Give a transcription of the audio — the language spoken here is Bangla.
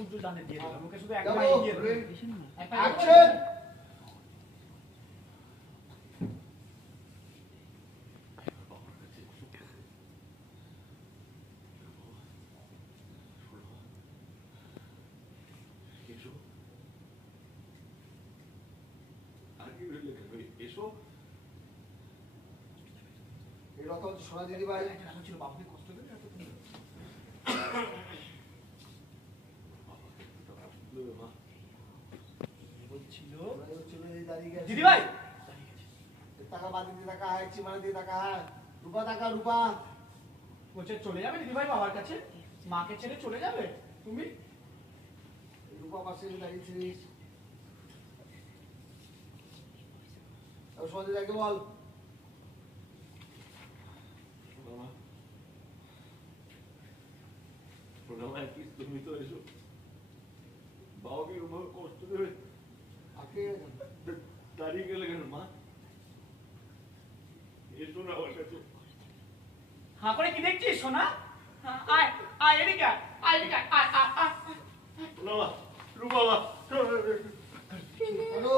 সূর্য জানে দিয়ে দিলাম ওকে শুধু একটা দিয়ে দিলাম অ্যাকশন এরকম সোনা দিদি ভাই ছিল বাবুকে কষ্ট দেবে বলছিল দিদি ভাই টাকা বাদি দিয়ে টাকা হয় চিমানা দিয়ে টাকা হয় রূপা টাকা রূপা বলছে চলে যাবে দিদি ভাই বাবার কাছে মাকে ছেড়ে চলে যাবে তুমি রূপা পাশে দাঁড়িয়েছিস সোনা দিদাকে বল তুমি তো এসো বাবাকে এরকম কষ্ট দেবে দাঁড়িয়ে গেলে কেন মা এসো না আমার কাছে হাঁ করে কি দেখছিস সোনা আয় আয় এদিকে আয় এদিকে আয় আয় আয় রূপা হ্যালো